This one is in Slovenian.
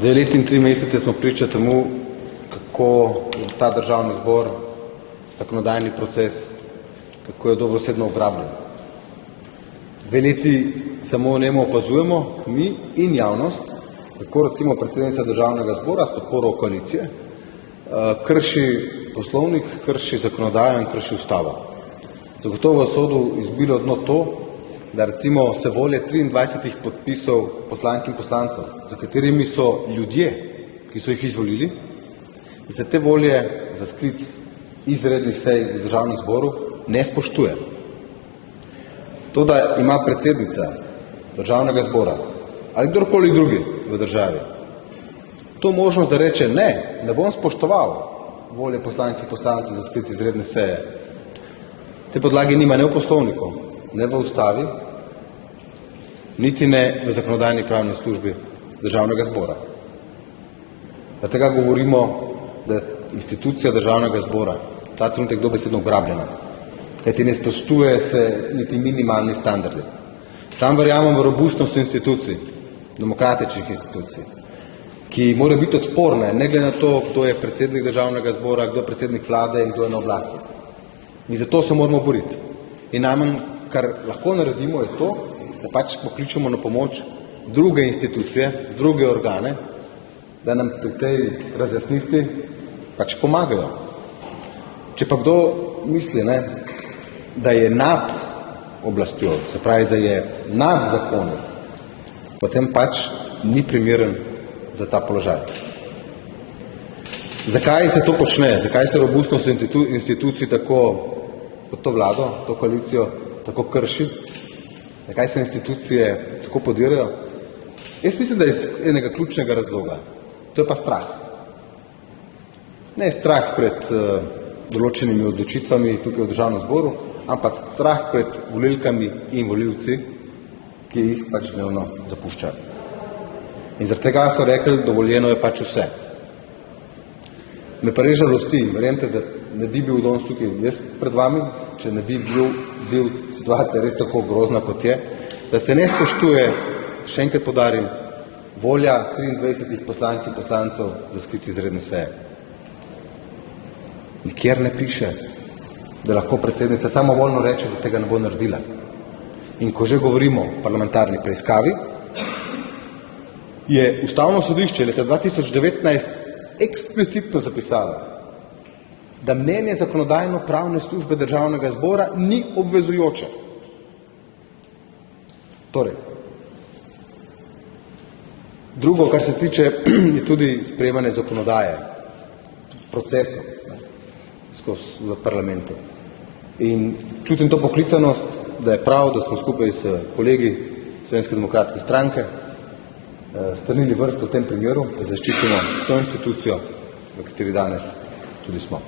2 leti in 3 mesece smo priča temu, kako je ta državni zbor, zakonodajni proces, kako je dobesedno ograbljen. 2 leti samo njemu opazujemo, mi in javnost, kako recimo predsednica državnega zbora s podporo koalicije krši poslovnik, krši zakonodajo in krši ustavo. Zagotovo je sodu izbilo dno to, da recimo se volje 23 podpisov poslank in poslancev, za katerimi so ljudje, ki so jih izvolili, in se te volje za sklic izrednih sej v državnem zboru ne spoštuje. To, da ima predsednica državnega zbora ali kdorkoli drugi v državi to možnost, da reče ne bom spoštoval volje poslank in poslancev za sklic izredne seje, te podlage nima ne v poslovniku, ne v ustavi, niti ne v zakonodajni pravni službi državnega zbora. Zaradi tega govorimo, da je institucija državnega zbora ta trenutek dobesedno ugrabljena, kajti ne spoštuje se niti minimalni standardi. Sam verjamem v robustnost institucij, demokratičnih institucij, ki morajo biti odporne, ne glede na to, kdo je predsednik državnega zbora, kdo je predsednik vlade in kdo je na oblasti. In zato se moramo boriti. In najmanj, kar lahko naredimo, je to, da pač pokličemo na pomoč druge institucije, druge organe, da nam pri tej razjasnitvi pač pomagajo. Če pa kdo misli, da je nad oblastjo, se pravi, da je nad zakonom, potem pač ni primeren za ta položaj. Zakaj se to počne? Zakaj se robustnost institucij tako pod to vlado, to koalicijo tako krši? Zakaj se institucije tako podirajo? Jaz mislim, da je iz enega ključnega razloga. To je pa strah. Ne strah pred določenimi odločitvami tukaj v državnem zboru, ampak strah pred volilkami in volilci, ki jih pač dnevno zapuščajo. In zaradi tega so rekli, dovoljeno je pač vse. Me pa res žalosti, verjemite, da ne bi bil danes tukaj jaz pred vami, če ne bi bil situacija res tako grozna, kot je, da se ne spoštuje, še enkrat poudarim, volja 23 poslank in poslancev za sklic izredne seje. Nikjer ne piše, da lahko predsednica samovoljno reče, da tega ne bo naredila. In ko že govorimo o parlamentarni preiskavi, je Ustavno sodišče leta 2019 eksplicitno zapisalo, da mnenje zakonodajno-pravne službe državnega zbora ni obvezujoče. Torej, drugo, kar se tiče, je tudi sprejemanje zakonodaje, procesov v parlamentu. In čutim to poklicanost, da je prav, da smo skupaj s kolegi Slovenske demokratske stranke strnili vrsto v tem primeru, da zaščitimo to institucijo, v kateri danes tudi smo.